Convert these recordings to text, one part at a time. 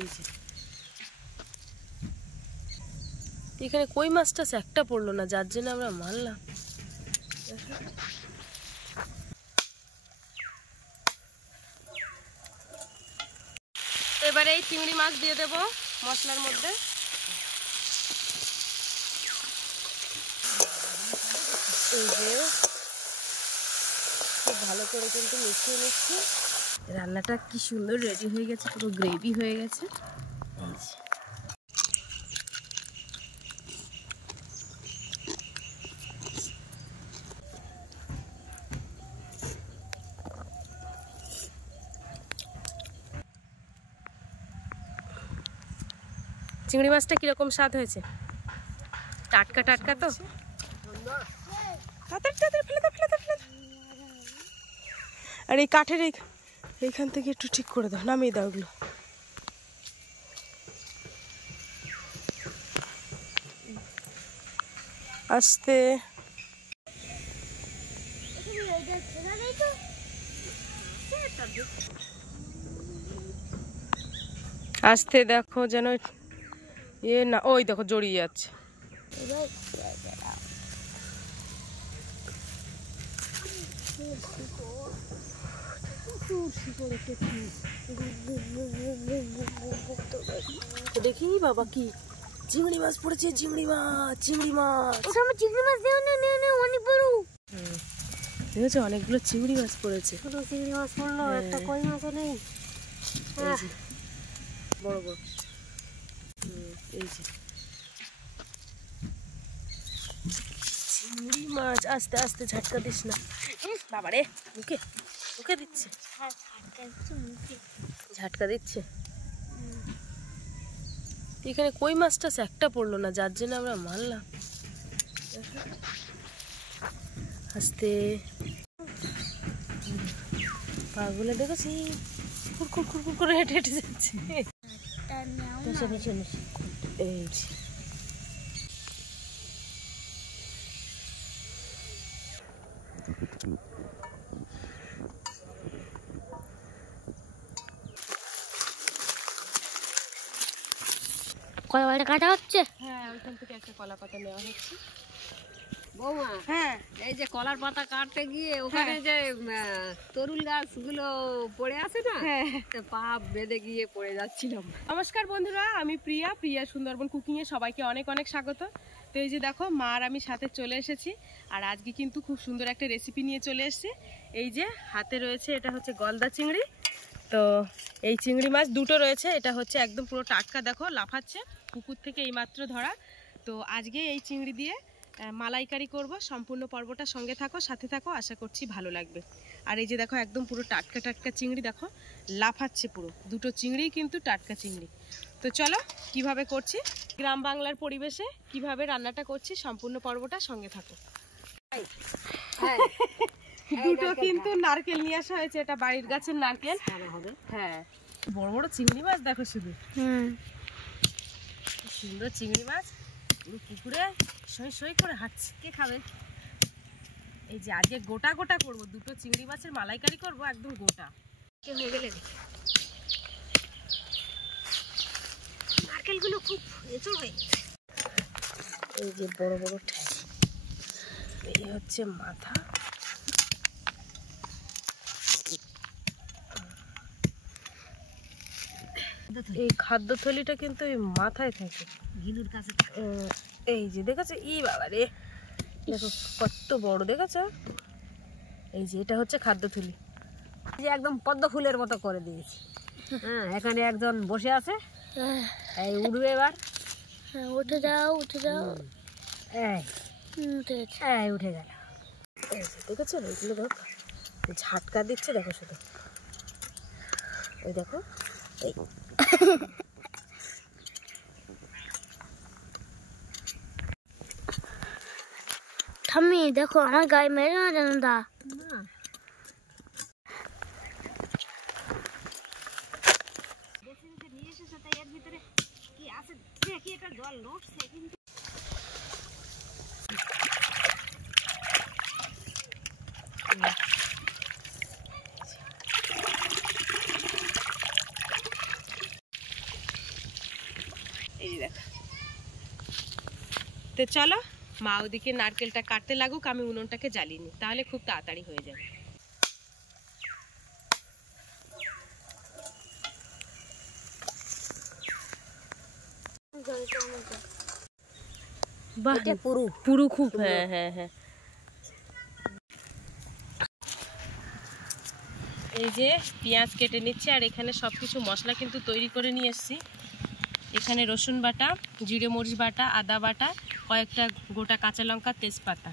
এই যে এখানে কই মাছটা একটা পড়লো না, যার জন্য আমরা মারলাম। এবারে এই চিংড়ি মাছ দিয়ে দেবো মশলার মধ্যে। এই যে খুব ভালো করে কিন্তু মিশিয়ে নিচ্ছি। রান্নাটা কি সুন্দর রেডি হয়ে গেছে, পুরো গ্রেভি হয়ে গেছে। চিংড়ি মাছটা কিরকম স্বাদ হয়েছে? টাটকা টাটকা তো। আর এই কাঠের এইখান থেকে একটু ঠিক করে দাও, নামিয়ে দাও ওগুলো। আস্তে আস্তে, দেখো যেন এ না, ওই দেখো জড়িয়ে যাচ্ছে। দেখি বাবা কি চিংড়ি মাছ পড়েছে, চিংড়ি মাছ, চিংড়ি মাছ। চিংড়ি মাছ অনেক বড়। দেখেছো অনেকগুলো চিংড়ি মাছ পড়েছে। চিংড়ি মাছ পড়লো, একটা কই মাছও নেই। বড় বড়। এই যে চিংড়ি মাছ। আস্তে আস্তে, ঝাটকা দিস না বাবারে, মুখে মুখে দিচ্ছে, ঝাটকা দিচ্ছে। এখানে কই মাছটা একটা পড়লো না, যার জন্য আমরা মারলাম। আস্তে পাগুলো দেখেছি খুরখুর খুরখুর করে হেঁটে হেঁটে যাচ্ছে। এই কলা পাতা কাটা হচ্ছে। হ্যাঁ, ওইখান থেকে একটা কলা পাতা নেওয়া হচ্ছে। বৌমা, হ্যাঁ, এই যে কলার পাতা কাটতে গিয়ে ওখানে যে তরুল গাছগুলো পড়ে আছে না, পা বেঁধে গিয়ে পড়ে যাচ্ছিলাম। নমস্কার বন্ধুরা, আমি প্রিয়া সুন্দরবন কুকিং এ সবাইকে অনেক অনেক স্বাগত। তো এই যে দেখো মা আর আমি সাথে চলে এসেছি, আর আজকে কিন্তু খুব সুন্দর একটা রেসিপি নিয়ে চলে এসেছি। এই যে হাতে রয়েছে, এটা হচ্ছে গলদা চিংড়ি। তো এই চিংড়ি মাছ দুটো রয়েছে, এটা হচ্ছে একদম পুরো টাটকা, দেখো লাফাচ্ছে, পুকুর থেকে এইমাত্র ধরা। তো আজকে এই চিংড়ি দিয়ে মালাইকারি করব। সম্পূর্ণ পর্বটা সঙ্গে থাকো, সাথে থাকো, আশা করছি ভালো লাগবে। আর এই যে দেখো একদম পুরো টাটকা টাটকা চিংড়ি, দেখো লাফাচ্ছে পুরো, দুটো চিংড়ি কিন্তু টাটকা চিংড়ি। তো চলো কিভাবে করছি, গ্রাম বাংলার পরিবেশে কিভাবে রান্নাটা করছি, সম্পূর্ণ পর্বটা সঙ্গে থাকো। দুটো কিন্তু নারকেল নিয়ে আসা হয়েছে, এটা বাড়ির গাছের নারকেল হবে। হ্যাঁ, বড় বড় চিংড়ি মাছ দেখো শুধু, সুন্দর চিংড়ি মাছ পুরো পুকুরে সই সই করে হাঁটছে। কে খাবে? এই যে আজকে গোটা গোটা করব, দুটো চিংড়ি মাছের মালাইকারি করব, একদম গোটা। কে হয়ে গেলে নারকেলগুলো খুব এঁচড় হয়ে গেছে। এই যে বড় বড় ঠ্যাং, এই হচ্ছে মাথা। এই খাদ্য থলিটা কিন্তু এই মাথায় থাকে, ঘিলুর কাছে। এই যে দেখেছো, ই বাবা রে, দেখো কত বড়, দেখেছো? এই যে এটা হচ্ছে খাদ্য থলি, যে একদম পদ্ম ফুলের মতো করে দিয়েছি। হ্যাঁ, এখানে একজন বসে আছে, এই উঠবে এবার। উঠে যাও, উঠে যাও। এই উঠে গেল। দেখেছো এইগুলো দেখো, ঝাটকা দিচ্ছে, দেখো শুধু, ওই দেখো এই ঠাম্মি দেখো আমার গায়ে মেরে না জানো দা। নিয়ে এসেছে, তাই এর ভিতরে কি আছে দেখি, এটা জল লড়ছে কিন্তু। এই যে দেখো। তো চলো মা ওদিকে নারকেলটা কাটতে লাগুক, আমি উনুনটাকে জ্বালিয়ে নিই, তাহলে খুব তাড়াতাড়ি হয়ে যাবে। পুরু খুব, হ্যাঁ হ্যাঁ হ্যাঁ। এই যে পেঁয়াজ কেটে নিচ্ছে, আর এখানে সবকিছু মশলা কিন্তু তৈরি করে নিয়ে এসেছি। এখানে রসুন বাটা, জিরে মরিচ বাটা, আদা বাটা, কয়েকটা গোটা কাঁচা লঙ্কা, তেজপাতা।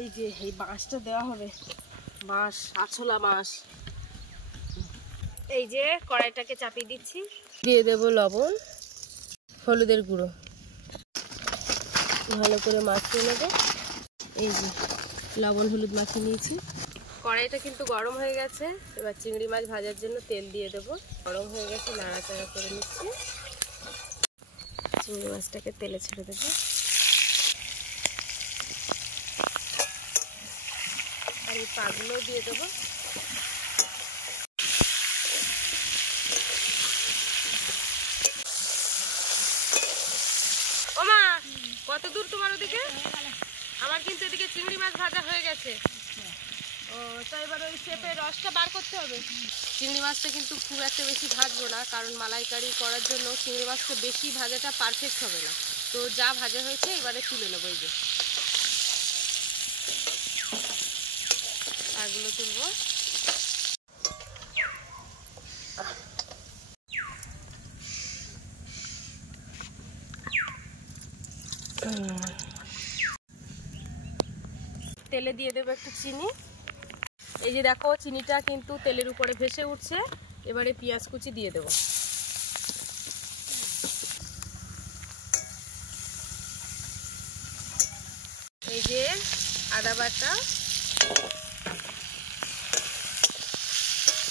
এই যে এই বাঁশটা দেওয়া হবে, বাঁশ, আছলা বাঁশ। এই যে কড়াইটাকে চাপিয়ে দিচ্ছি, দিয়ে দেব লবণ, হলুদের গুঁড়ো, ভালো করে মাখিয়ে নেব। এই যে লবণ হলুদ মাখিয়ে নিয়েছি। কড়াইটা কিন্তু গরম হয়ে গেছে, এবার চিংড়ি মাছ ভাজার জন্য তেল দিয়ে দেব। গরম হয়ে গেছে, নাড়াচাড়া করে নিচ্ছি। চিংড়ি মাছটাকে তেলে ছেড়ে দেবো। আর এই পাগুলো দিয়ে দেবো। ওমা, কত দূর তোমার ওদিকে? আমার কিন্তু এদিকে চিংড়ি মাছ ভাজা হয়ে গেছে। ও, তো এবার ওই চেপে রসটা বার করতে হবে। চিংড়ি মাছটা কিন্তু খুব একটা বেশি ভাজবো না, কারণ মালাইকারি করার জন্য চিংড়ি মাছটা বেশি ভাজাটা পারফেক্ট হবে না। তো যা ভাজা হয়েছে এবারে তুলে নেবো। এই যে আগুলো তুলবো। তেলে দিয়ে দেবো একটু চিনি। এই যে দেখো চিনিটা কিন্তু তেলের উপরে ভেসে উঠছে। এবারে পেঁয়াজ কুচি দিয়ে দেবো। এই যে আদা বাটা,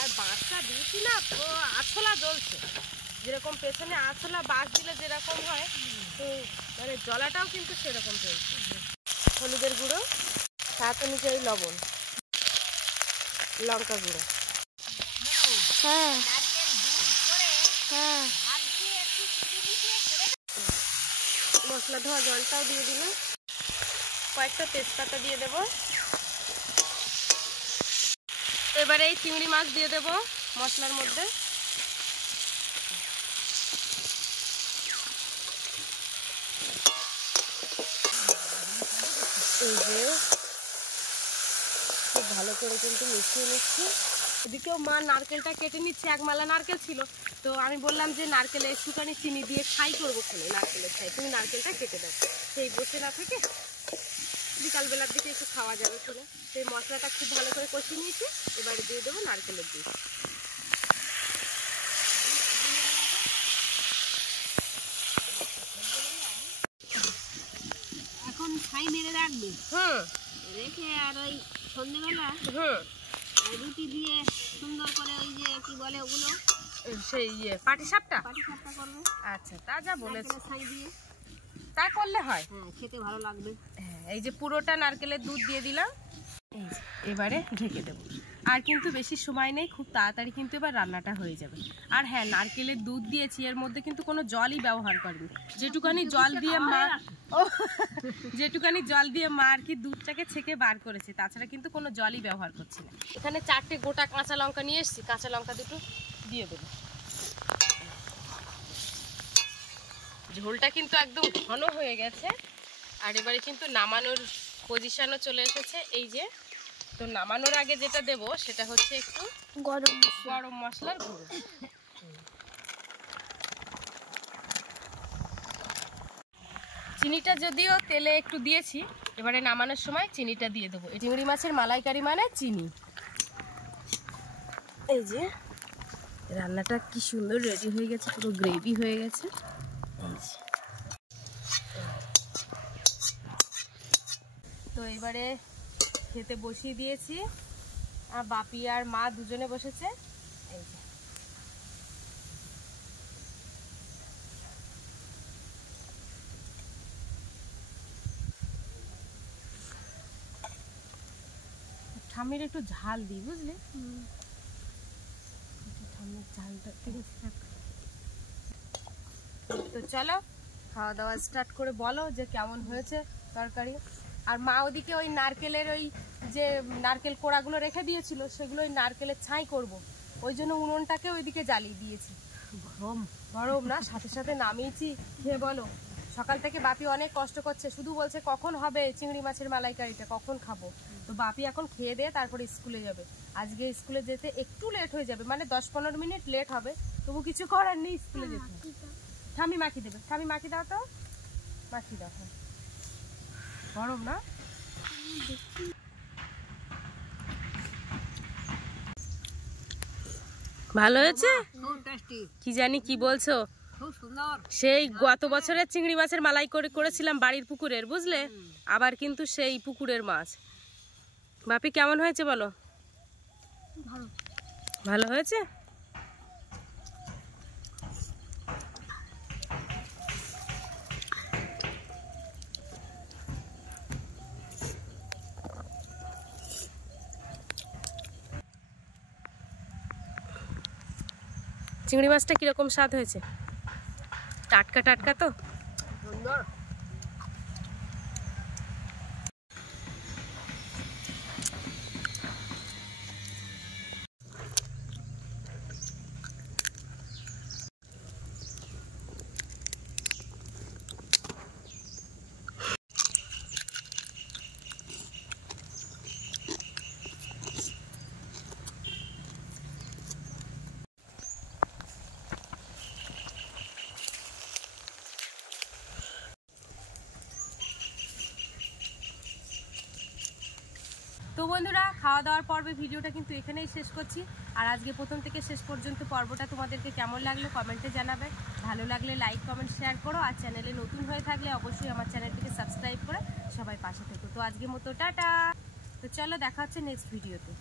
আর বাঁশটা দিয়েছি না তো আছলা জ্বলছে, যেরকম পেছনে আছলা বাঁশ দিলে যেরকম হয়, তো মানে জলাটাও কিন্তু সেরকম জ্বলছে। হলুদের গুঁড়ো, স্বাদ অনুযায়ী লবণ, লঙ্কা গুঁড়ো। হ্যাঁ হ্যাঁ, মশলা ধোয়া জলটাও দিয়ে দিল। কয়েকটা তেজপাতা দিয়ে দেব। এবারে এই চিংড়ি মাছ দিয়ে দেব মশলার মধ্যে। এই যে খুব ভালো করে কিন্তু মিশিয়ে নিচ্ছি। এদিকেও মা নারকেলটা কেটে নিচ্ছে, এক মালা নারকেল ছিল, তো আমি বললাম যে নারকেলে একটুখানি চিনি দিয়ে ছাই করবো খুলে, নারকেলের ছাই, তুমি নারকেলটা কেটে দাও, সেই বসে না থেকে বিকালবেলার দিকে একটু খাওয়া যাবে খুলে। সেই মশলাটা খুব ভালো করে কষিয়ে নিয়েছি, এবারে দিয়ে দেবো নারকেলের দুধ। এখন ছাই মেরে রাখবে, রেখে আর ওই সন্ধ্যেবেলা রুটি দিয়ে সুন্দর করে ওই যে কি বলে ওগুলো, সেই পাটিসাপটা করবে। আচ্ছা, তা যা বলেছে ছাই দিয়ে তা করলে হয়। হ্যাঁ, খেতে ভালো লাগবে। হ্যাঁ, এই যে পুরোটা নারকেলের দুধ দিয়ে দিলাম। এই যে এবারে ঢেকে দেবো। আর কিন্তু বেশি সময় নেই, খুব তাড়াতাড়ি কিন্তু এবার রান্নাটা হয়ে যাবে। আর হ্যাঁ, নারকেলের দুধ দিয়েছি, এর মধ্যে কিন্তু কোনো জলই ব্যবহার করিনি। যেটুকানি জল দিয়ে মা আর কি দুধটাকে ছেঁকে বার করেছে, তাছাড়া কিন্তু কোনো জলই ব্যবহার করছি না। এখানে 4টে গোটা কাঁচা লঙ্কা নিয়ে এসেছি, কাঁচা লঙ্কা দুটো দিয়ে দেবো। ঝোলটা কিন্তু একদম ঘন হয়ে গেছে, আর এবারে কিন্তু নামানোর পজিশনও চলে এসেছে। এই যে, তো নামানোর আগে যেটা দেব সেটা হচ্ছে একটু গরম মশলার গুঁড়ো। চিনিটা যদিও তেলে একটু দিয়েছি, এবারে নামানোর সময় চিনিটা দিয়ে দেবো। চিংড়ি মাছের মালাইকারি মানে চিনি। এই যে রান্নাটা কি সুন্দর রেডি হয়ে গেছে, পুরো গ্রেভি হয়ে গেছে। তো এবারে খেতে বসিয়ে দিয়েছি, আর বাপি আর মা দুজনে বসেছে। এই যে ঠাম্মির একটু ঝাল দিই, বুঝলি? ঠাম্মির ঝালটা ঠিক আছে। তো চলো খাওয়া দাওয়া স্টার্ট করে বলো যে কেমন হয়েছে তরকারি। আর মা ওদিকে ওই নারকেলের ওই যে নারকেল কোড়াগুলো রেখে দিয়েছিল, সেগুলো ওই নারকেলের ছাই করব, ওই জন্য উনুনটাকে ওইদিকে জ্বালিয়ে দিয়েছি। গরম না, সাথে সাথে নামিয়েছি। খেয়ে বলো, সকাল থেকে বাপি অনেক কষ্ট করছে, শুধু বলছে কখন হবে চিংড়ি মাছের মালাইকারিটা, কখন খাবো। তো বাপি এখন খেয়ে দিয়ে তারপরে স্কুলে যাবে। আজকে স্কুলে যেতে একটু লেট হয়ে যাবে, মানে 10-15 মিনিট লেট হবে, তবু কিছু করার নেই, স্কুলে যেতে। ঠামি মাখি দেবে, ঠামি মাখি দাও তো, মাখি দাও। গরম না? ভালো হয়েছে? কি জানি কি বলছো, সেই গত বছরের চিংড়ি মাছের মালাই করেছিলাম বাড়ির পুকুরের, বুঝলে? আবার কিন্তু সেই পুকুরের মাছ। বাপি কেমন হয়েছে বলো? ভালো হয়েছে? চিংড়ি মাছটা কিরকম স্বাদ হয়েছে? টাটকা টাটকা তো? তো বন্ধুরা, খাওয়া দাওয়ার পর্বে ভিডিওটা কিন্তু এখানেই শেষ করছি। আর আজকে প্রথম থেকে শেষ পর্যন্ত পর্বটা তোমাদেরকে কেমন লাগলো কমেন্টে জানাবে। ভালো লাগলে লাইক কমেন্ট শেয়ার করো, আর চ্যানেলে নতুন হয়ে থাকলে অবশ্যই আমার চ্যানেলটিকে সাবস্ক্রাইব করে সবাই পাশে থেকো। তো আজকের মতো টাটা। তো চলো দেখা হচ্ছে নেক্সট ভিডিওতে।